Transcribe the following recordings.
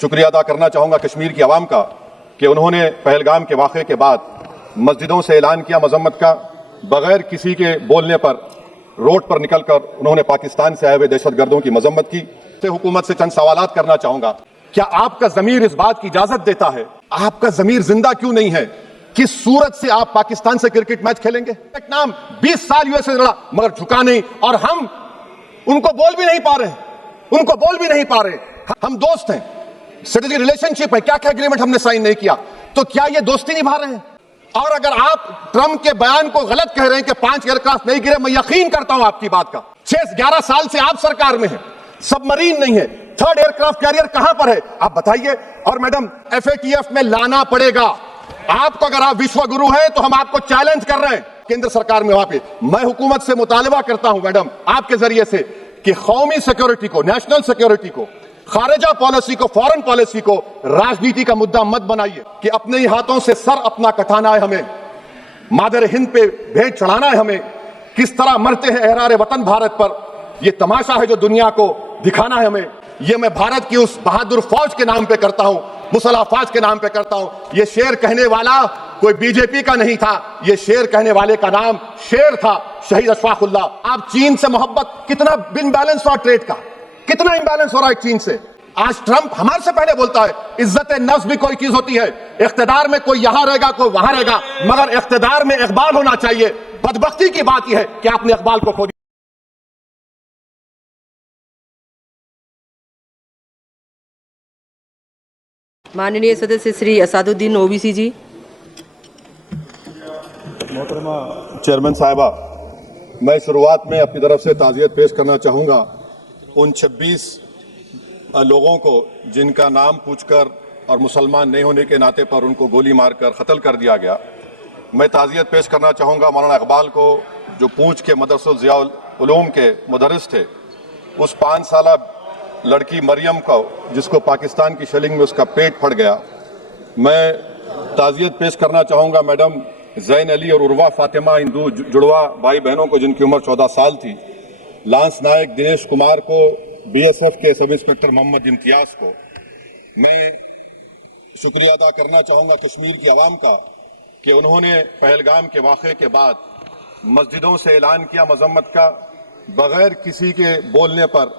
शुक्रिया अदा करना चाहूँगा कश्मीर की आवाम का कि उन्होंने पहलगाम के वाक़े के बाद मस्जिदों से ऐलान किया मजम्मत का, बगैर किसी के बोलने पर रोड पर निकलकर उन्होंने पाकिस्तान से आए हुए दहशतगर्दों की मजम्मत की। हुकूमत से चंद सवालात करना चाहूँगा। क्या आपका ज़मीर इस बात की इजाज़त देता है, आपका ज़मीर जिंदा क्यों नहीं है, किस सूरत से आप पाकिस्तान से क्रिकेट मैच खेलेंगे? वियतनाम 20 साल यूएसए लड़ा मगर झुका नहीं, और हम उनको बोल भी नहीं पा रहे, हम दोस्त हैं, स्ट्रेटेजिक रिलेशनशिप है, क्या क्या एग्रीमेंट हमने साइन नहीं किया, तो क्या ये दोस्ती निभा रहे हैं? और अगर आप ट्रंप के बयान को गलत कह रहे हैं कि 5 एयरक्राफ्ट नहीं गिरे, मैं यकीन करता हूं आपकी बात का। 11 साल से आप सरकार में हैं, सबमरीन नहीं है, 3rd एयरक्राफ्ट कैरियर कहां पर है आप बताइए। और मैडम FATF में लाना पड़ेगा आपको, अगर आप विश्व गुरु हैं तो हम आपको चैलेंज कर रहे हैं केंद्र सरकार में। वहां पे मैं हुकूमत से मुतालबा करता हूं मैडम आपके जरिए से कि कौमी सिक्योरिटी को, नेशनल सिक्योरिटी को, खारिजा पॉलिसी को, फॉरेन पॉलिसी को राजनीति का मुद्दा मत बनाइए कि अपने ही हाथों से सर अपना कटाना है हमें, मादर हिंद पे भेंट चढ़ाना है हमें, किस तरह मरते हैं एहरार वतन भारत पर, यह तमाशा है जो दुनिया को दिखाना है हमें। ये मैं भारत की उस बहादुर फौज के नाम पे करता हूं, मुसल्लह फौज के नाम पे करता हूं। ये शेर कहने वाला कोई बीजेपी का नहीं था, ये शेर कहने वाले का नाम शेर था, शहीद अशफाक उल्लाह। आप चीन से मोहब्बत, कितना इम्बैलेंस हुआ ट्रेड का, कितना इंबैलेंस हो रहा है चीन से। आज ट्रंप हमारे से पहले बोलता है इज्जत नफ्स भी कोई चीज होती है, इख्तिदार में कोई यहां रहेगा कोई वहां रहेगा, मगर इख्तिदार में इकबाल होना चाहिए। बदबख्ती की बात यह है कि आपने इकबाल को खो दिया। माननीय सदस्य श्री असादुद्दीन ओवैसी जी। मोहतरमा चेयरमैन साहिबा, मैं शुरुआत में अपनी तरफ से ताज़ियत पेश करना चाहूँगा उन 26 लोगों को जिनका नाम पूछकर और मुसलमान नहीं होने के नाते पर उनको गोली मारकर कत्ल कर दिया गया। मैं ताज़ियत पेश करना चाहूँगा मौलाना इकबाल को, जो पूंछ के मदरसा ज़ियाउल उलूम के मुदर्रिस थे, उस 5 साला लड़की मरियम को जिसको पाकिस्तान की शेलिंग में उसका पेट फट गया। मैं ताज़ियत पेश करना चाहूँगा मैडम ज़ैन अली और उर्वा फातिमा, इन 2 जुड़वा भाई बहनों को जिनकी उम्र 14 साल थी, लांस नायक दिनेश कुमार को, BSF के सब इंस्पेक्टर मोहम्मद इम्तियाज को। मैं शुक्रिया अदा करना चाहूँगा कश्मीर की आवाम का कि उन्होंने पहलगाम के वाक़े के बाद मस्जिदों से ऐलान किया मजम्मत का, बगैर किसी के बोलने पर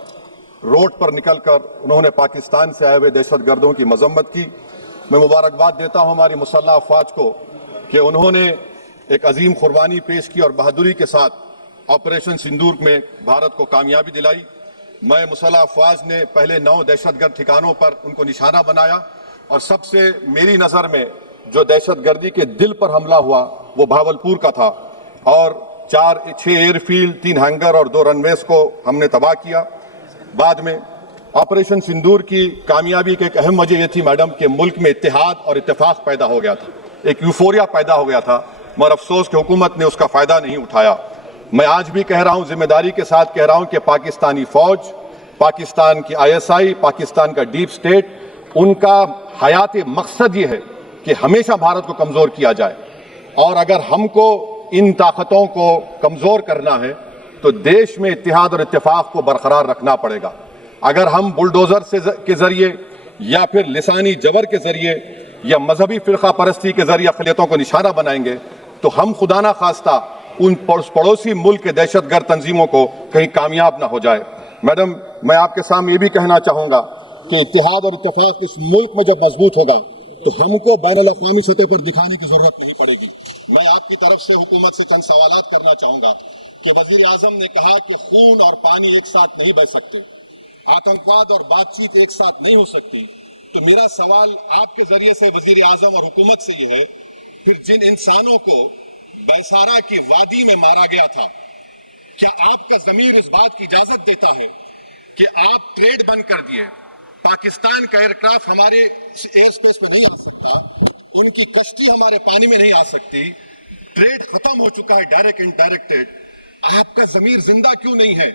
रोड पर निकलकर उन्होंने पाकिस्तान से आए हुए दहशतगर्दों की मजम्मत की। मैं मुबारकबाद देता हूँ हमारी मुसल्लह अफवाज को कि उन्होंने एक अजीम कुर्बानी पेश की और बहादुरी के साथ ऑपरेशन सिंदूर में भारत को कामयाबी दिलाई। मैं मुसल्लह अफवाज ने पहले 9 दहशतगर्द ठिकानों पर उनको निशाना बनाया, और सबसे मेरी नज़र में जो दहशतगर्दी के दिल पर हमला हुआ वो भावलपुर का था, और 6 एयरफील्ड, 3 हैंगर और 2 रनवेज को हमने तबाह किया। बाद में ऑपरेशन सिंदूर की कामयाबी की एक अहम वजह यह थी मैडम कि मुल्क में इत्तेहाद और इत्तेफाक पैदा हो गया था, एक यूफोरिया पैदा हो गया था, मगर अफसोस कि हुकूमत ने उसका फ़ायदा नहीं उठाया। मैं आज भी कह रहा हूं, जिम्मेदारी के साथ कह रहा हूं कि पाकिस्तानी फौज, पाकिस्तान की ISI, पाकिस्तान का डीप स्टेट, उनका हयाती मकसद ये है कि हमेशा भारत को कमज़ोर किया जाए, और अगर हमको इन ताकतों को कमज़ोर करना है तो देश में इत्तेहाद और इत्तेफाक को बरकरार रखना पड़ेगा। अगर हम बुलडोज़र के ज़रिए या फिर लिसानी जबर के ज़रिए या मजहबी फ़िरका परस्ती के ज़रिए अक़लियतों को निशाना बनाएंगे तो हम खुदा ना खास्ता उन पड़ोसी मुल्क के दहशतगर्द तंजीमों को कहीं कामयाब ना हो जाए। मैडम, मैं आपके सामने ये भी कहना चाहूँगा कि इत्तेहाद और इत्तेफाक इस मुल्क में जब मजबूत होगा तो हमको बैनुल-अक़वामी सतह पर दिखाने की ज़रूरत नहीं पड़ेगी। मैं आपकी तरफ से हुकूमत से चंद सवालात करना चाहूँगा कि वज़ीर आज़म ने कहा कि खून और पानी एक साथ नहीं बह सकते, आतंकवाद और बातचीत एक साथ नहीं हो सकती। तो मेरा सवाल आपके जरिए से वज़ीर आज़म और हुकूमत से ये है, फिर जिन इंसानों को बैसारा की वादी में मारा गया था, क्या आपका ज़मीर इस बात की इजाज़त देता है कि आप ट्रेड बंद कर दिए, पाकिस्तान का एयरक्राफ्ट हमारे एयर स्पेस में नहीं आ सकता, उनकी कश्ती हमारे पानी में नहीं आ सकती, ट्रेड खत्म हो चुका है डायरेक्ट इनडायरेक्टेड, आपका ज़मीर जिंदा क्यों नहीं है?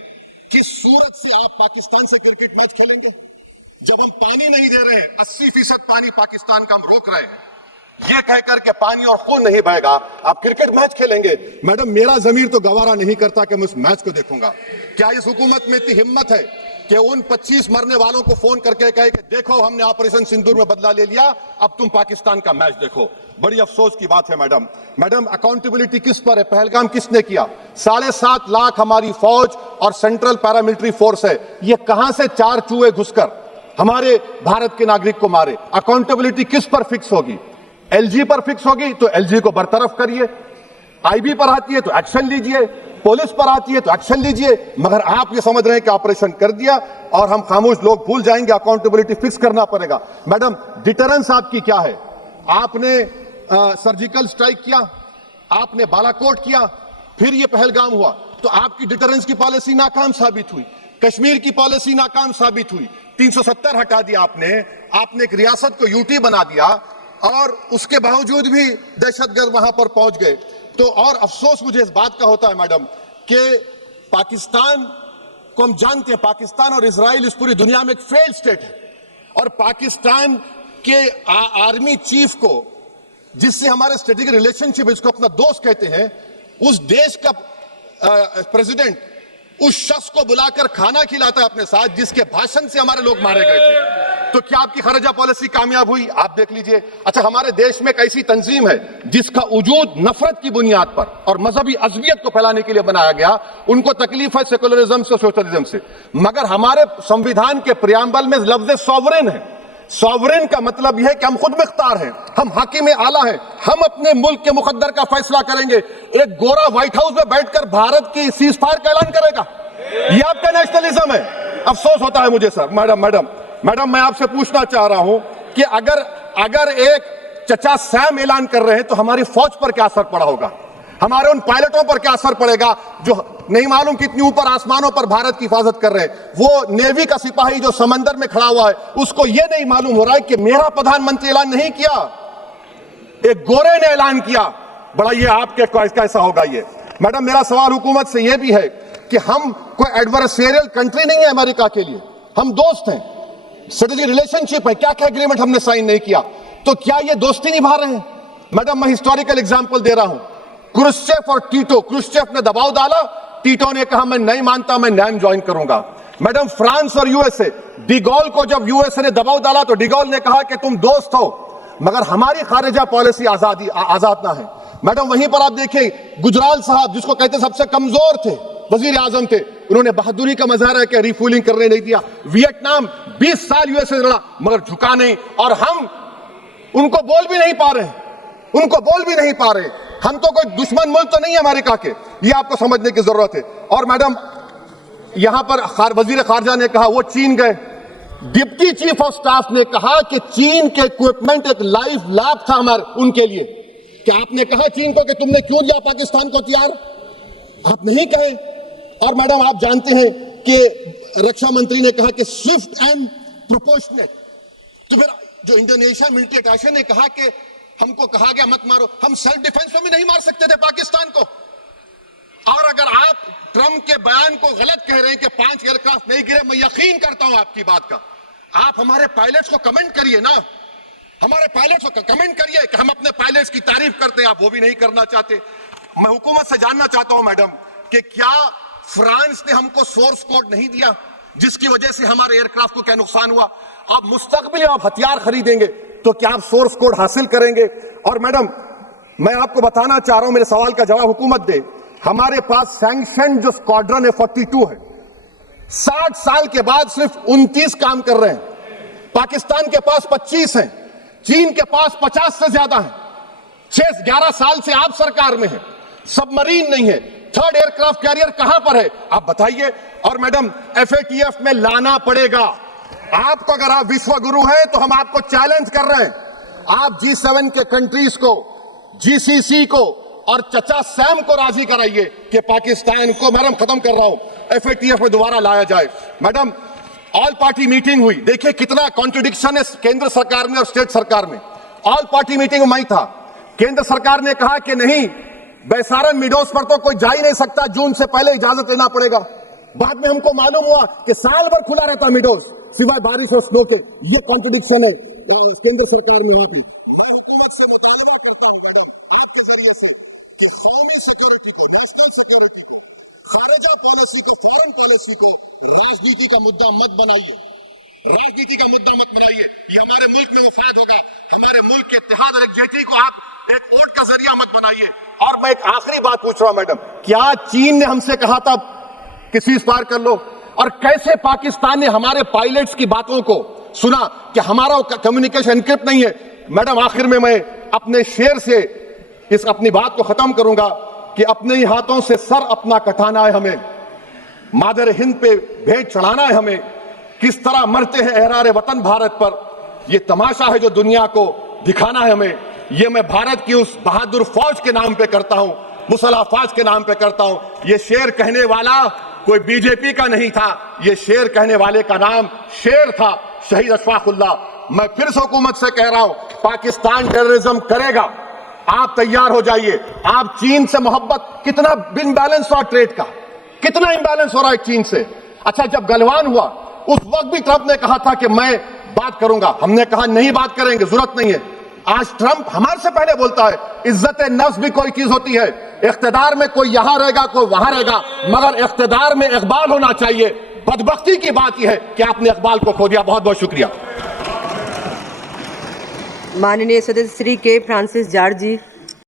किस सूरत से आप पाकिस्तान से क्रिकेट मैच खेलेंगे जब हम पानी नहीं दे रहे हैं? 80% पानी पाकिस्तान का हम रोक रहे हैं, ये कहकर के पानी और खून नहीं बहेगा, आप क्रिकेट मैच खेलेंगे? मैडम, मेरा जमीर तो गवारा नहीं करता कि मैं उस मैच को देखूंगा। क्या इस हुकूमत में इतनी हिम्मत है कि उन 25 मरने वालों को फोन करके कहे कि देखो हमने ऑपरेशन सिंदूर में बदला ले लिया, अब तुम पाकिस्तान का मैच देखो। बड़ी अफसोस की बात है मैडम अकाउंटेबिलिटी किस पर है? पहलगाम किसने किया? 7.5 लाख हमारी फौज और सेंट्रल पैरामिलिट्री फोर्स है, ये कहां से 4 चूहे घुसकर हमारे भारत के नागरिक को मारे? अकाउंटेबिलिटी किस पर फिक्स होगी? एलजी पर फिक्स होगी तो एलजी को बरतरफ करिए, आईबी पर आती है तो एक्शन लीजिए, पुलिस पर आती है तो एक्शन लीजिए, मगर आप ये समझ रहे हैं कि ऑपरेशन कर दिया और हम खामोश लोग भूल जाएंगे। अकाउंटेबिलिटी फिक्स करना पड़ेगा। मैडम डिटरेंस आपकी क्या है? आपने सर्जिकल स्ट्राइक किया, आपने बालाकोट किया, फिर ये पहलगाम हुआ, तो आपकी डिटरेंस की पॉलिसी नाकाम साबित हुई। कश्मीर की पॉलिसी नाकाम साबित हुई। 370 हटा दिया आपने एक रियासत को यूटी बना दिया और उसके बावजूद भी दहशतगर्द वहां पर पहुंच गए। तो और अफसोस मुझे इस बात का होता है मैडम कि पाकिस्तान को हम जानते हैं, पाकिस्तान और इजराइल इस पूरी दुनिया में एक फेल्ड स्टेट है, और पाकिस्तान के आर्मी चीफ को, जिससे हमारे स्ट्रेटेजिक रिलेशनशिप, इसको अपना दोस्त कहते हैं, उस देश का प्रेसिडेंट उस शख्स को बुलाकर खाना खिलाता है अपने साथ जिसके भाषण से हमारे लोग मारे गए थे। तो क्या आपकी खारजा पॉलिसी कामयाब हुई? आप देख लीजिए। अच्छा, हमारे देश में एक ऐसी तंजीम है जिसका वजूद नफरत की बुनियाद पर और मजहबी अज़बियत को फैलाने के लिए बनाया गया। उनको तकलीफ है सेकुलरिज्म से, सोशलिज्म से, मगर हमारे संविधान के प्रियम्बल में लफ्ज सॉवरेन है। सॉवरेन का मतलब यह है कि हम खुद मुख्तार हैं, हम हाकिम आला हैं, हम अपने मुल्क के मुकद्दर का फैसला करेंगे। एक गोरा व्हाइट हाउस में बैठकर भारत की सीज फायर का ऐलान करेगा? यह आपका नेशनलिज्म है? अफसोस होता है मुझे सर। मैडम मैं आपसे पूछना चाह रहा हूं कि अगर एक चचा सैम ऐलान कर रहे हैं तो हमारी फौज पर क्या असर पड़ा होगा? हमारे उन पायलटों पर क्या असर पड़ेगा जो नहीं मालूम कितनी ऊपर आसमानों पर भारत की हिफाजत कर रहे हैं? वो नेवी का सिपाही जो समंदर में खड़ा हुआ है, उसको यह नहीं मालूम हो रहा है कि मेरा प्रधानमंत्री ऐलान नहीं किया, एक गोरे ने ऐलान किया। बड़ा ये आपके कैसा होगा ये? मैडम मेरा सवाल हुकूमत से यह भी है कि हम कोई एडवर्सेरियल कंट्री नहीं है अमेरिका के लिए, हम दोस्त हैं, स्ट्रेटेजिक रिलेशनशिप है। क्या क्या एग्रीमेंट हमने साइन नहीं किया, तो क्या ये दोस्ती निभा रहे हैं? मैडम मैं हिस्टोरिकल एग्जांपल दे रहा हूं, क्रुश्चेव और टीटो। क्रुश्चेव ने दबाव डाला, टीटो ने कहा मैं नहीं मानता, मैं नैम ज्वाइन करूंगा। मैडम फ्रांस और यूएसए, डिगोल को जब यूएसए ने दबाव डाला तो डिगोल ने कहा कि तुम दोस्त हो मगर हमारी खारिजा पॉलिसी आजाद ना है। मैडम वहीं पर आप देखिए गुजराल साहब, जिसको कहते सबसे कमजोर थे, वजीर आजम थे, उन्होंने बहादुरी का मजाहरा किया, रिफूलिंग करने नहीं दिया। वियतनाम 20 साल यूएसए लड़ा मगर झुका नहीं, और हम उनको बोल भी नहीं पा रहे। हम तो कोई दुश्मन मुल्क तो नहीं है अमेरिका के, ये आपको समझने की जरूरत है। और मैडम यहां पर वजीर खारजा ने कहा वो चीन गए, डिप्टी चीफ ऑफ स्टाफ ने कहा कि चीन के इक्विपमेंट एक लाइव लैब था हमारे उनके लिए। क्या आपने कहा चीन को कि तुमने क्यों दिया पाकिस्तान को हथियार? आप नहीं कहे। और मैडम आप जानते हैं कि रक्षा मंत्री ने कहा कि स्विफ्ट एंड प्रोपोर्शनेट। तो फिर जो इंडोनेशिया मिलिट्री अटैचे ने कहा कि हमको कहा गया मत मारो, हम सेल्फ डिफेंस में भी नहीं मार सकते थे पाकिस्तान को। और अगर आप ट्रंप के बयान को गलत कह रहे हैं कि 5 एयरक्राफ्ट नहीं गिरे, मैं यकीन करता हूं आपकी बात का, आप हमारे पायलट्स को कमेंट करिए ना, हमारे पायलट्स को कमेंट करिए कि हम अपने पायलट्स की तारीफ करते हैं, आप वो भी नहीं करना चाहते। मैं हुकूमत से जानना चाहता हूं मैडम कि क्या फ्रांस ने हमको सोर्स कोड नहीं दिया जिसकी वजह से हमारे एयरक्राफ्ट को क्या नुकसान हुआ? अब मुस्तकबिल में आप हथियार खरीदेंगे तो क्या आप सोर्स कोड हासिल करेंगे? और मैडम मैं आपको बताना चाह रहा हूं, मेरे सवाल का जवाब हुकूमत दे, हमारे पास सैंक्शन जो स्क्वाड्रन है 42 है, 60 साल के बाद सिर्फ 29 काम कर रहे हैं। पाकिस्तान के पास 25 हैं, चीन के पास 50 से ज्यादा है। 6-11 साल से आप सरकार में है, सबमरीन नहीं है, थर्ड एयरक्राफ्ट कैरियर कहां पर है आप बताइए। और मैडम FATF में लाना पड़ेगा आपको। अगर आप विश्व गुरु हैं तो हम आपको चैलेंज कर रहे हैं, आप G7 के कंट्रीज को, GCC को और चचा सैम को राजी कराइए कि पाकिस्तान को, मैडम खत्म कर रहा हूं, FATF में दोबारा लाया जाए। मैडम ऑल पार्टी मीटिंग हुई, देखिए कितना कॉन्ट्रडिक्शन है केंद्र सरकार में और स्टेट सरकार में। ऑल पार्टी मीटिंग में था, केंद्र सरकार ने कहा कि नहीं, बैसारन मिडोस पर तो कोई जा ही नहीं सकता, जून से पहले इजाजत लेना पड़ेगा। बाद में हमको मालूम हुआ कि साल भर खुला रहता मिडोस सिवाय बारिश और स्नो के। ये कॉन्ट्रडिक्शन है केंद्र सरकार में। वहां भी मैं हुकूमत से मुतालबा करता हूं मैडम आपके जरिए से कि कौमी सिक्योरिटी को, नेशनल सिक्योरिटी को खारिजा पॉलिसी को, फॉरेन पॉलिसी को राजनीति का मुद्दा मत बनाइए, राजनीति का मुद्दा मत बनाइए। ये हमारे मुल्क में मुफाद होगा, हमारे मुल्क के इत्तेहाद और एकजुटती को आप एक वोट का जरिया मत बनाइए। और मैं एक आखिरी बात पूछ रहा हूं मैडम, क्या चीन ने हमसे कहा था कि सीज फायर कर लो, और कैसे पाकिस्तान ने हमारे पायलट्स की बातों को सुना कि हमारा कम्युनिकेशन एनक्रिप्ट नहीं है। मैडम आखिर में मैं अपने शेर से इस अपनी बात को खत्म करूंगा कि अपने ही हाथों से सर अपना कटाना है हमें, मादर हिंद पे भेंट चढ़ाना है हमें, किस तरह मरते हैं एहरार वतन भारत पर, यह तमाशा है जो दुनिया को दिखाना है हमें। यह मैं भारत की उस बहादुर फौज के नाम पे करता हूं, मुसल्लह फौज के नाम पे करता हूं। यह शेर कहने वाला कोई बीजेपी का नहीं था, यह शेर कहने वाले का नाम शेर था, शहीद अशफाकुल्लाह। मैं फिर से हुकूमत से कह रहा हूं, पाकिस्तान टेररिज्म करेगा, आप तैयार हो जाइए। आप चीन से मोहब्बत, कितना इम्बैलेंस हुआ ट्रेड का, कितना इम्बैलेंस हो रहा है चीन से। अच्छा, जब गलवान हुआ उस वक्त भी ट्रंप ने कहा था कि मैं बात करूंगा, हमने कहा नहीं बात करेंगे, जरूरत नहीं है। आज ट्रंप हमारे से पहले बोलता है इज्जत नफ्स भी कोई चीज होती है, इख्तिदार में कोई यहां रहेगा कोई वहां रहेगा, मगर इख्तिदार में इकबाल होना चाहिए। बदबख्ती की बात यह है कि आपने इकबाल को खो दिया। बहुत बहुत शुक्रिया। माननीय सदस्य श्री के फ्रांसिस जॉर्ज जी।